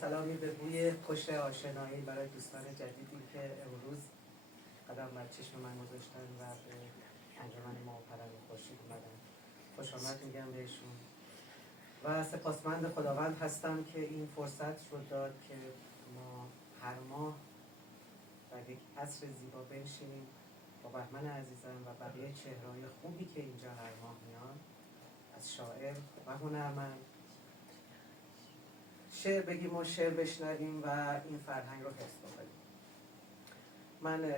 سلامی به بوی خوش آشنایی برای دوستان جدیدی که امروز قدم بر چشم من گذاشتن و به انجمن ما پرند خورشید اومدن. خوش آمد میگم بهشون و سپاسمند خداوند هستم که این فرصت رو داد که ما هر ماه در یک عصر زیبا بنشینیم با بهمن عزیزم و بقیه چهرهای خوبی که اینجا هر ماه میان، از شاعر و هنرمند شعر بگیم و شعر بشنویم و این فرهنگ رو حفظ بکنیم. من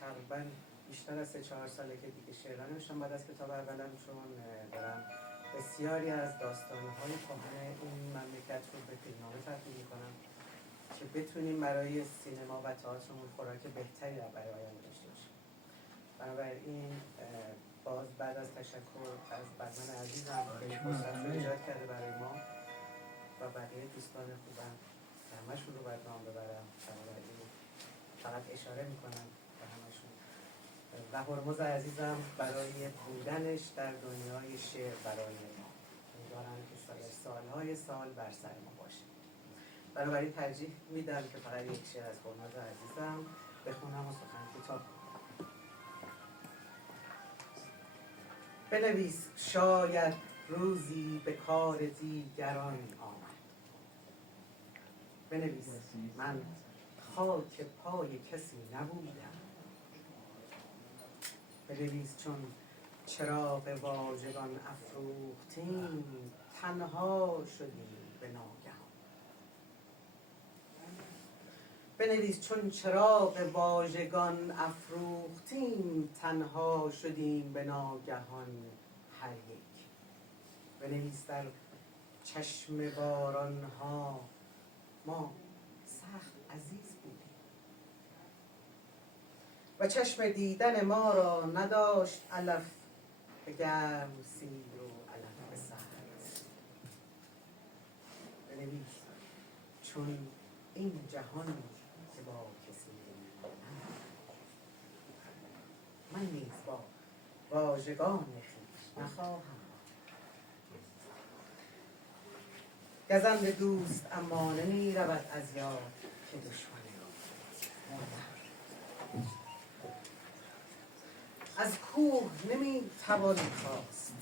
تقریبا بیشتر از 3-4 ساله که دیگه شعر نوشتم بعد از کتاب اولم، چون دارم بسیاری از داستان‌های کهن این مملکت رو به فیلمنامه تبدیل می‌کنم که بتونیم برای سینما و تئاترمون خوراک بهتری برای آینده داشته باشیم. بنابراین باز بعد از تشکر از بهمن عزیزم که این فرصت رو ایجاد کرده برای ما و بقیه دوستان خوبم که همشون رو باید نام ببرم، بنابراین فقط اشاره میکنم به همشون و هرمز عزیزم برای بودنش در دنیای شعر برای ما. امیدوارم که سالهای سال بر سر ما باشه. بنابراین ترجیح میدم که فقط یک شعر از هرمز عزیزم بخونم و سخن کوتاه کنم. بنویس شاید روزی به کار دیگران آمد. بنویس من خاک پای کسی نبودم. بنویس چون چراغ واژگان افروختیم تنها شدیم به ناگهان. بنویس چون چراغ واژگان افروختیم تنها شدیم به ناگهان هر یک. بنویس در چشم بارانها ما سخت عزیز بودیم و چشم دیدن ما را نداشت علف به گرم سیر و علف به سرد. بنویس چون این جهان که با کسی من نیز با واژگان خویش نخواهم. گزند دوست اما نمی رود از یاد که دشمن را. از کوه نمی توان خواست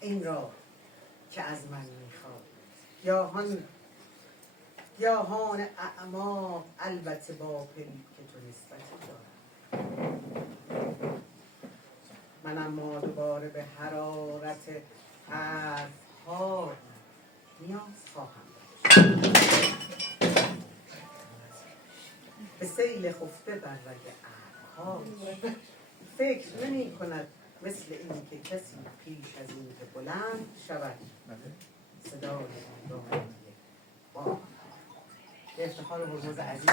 این را که از من میخواد. گیاهان اعماق البته با پری که تو نسبتی دارم. من اما دوباره به حرارت حرفها نیاز خواهم داشت. به سیل خفته بر رگ ابرها فکر نمی کند مثل این که کسی پیش از این که بلند شود صدای دامنی با افتخار هرمز عزیز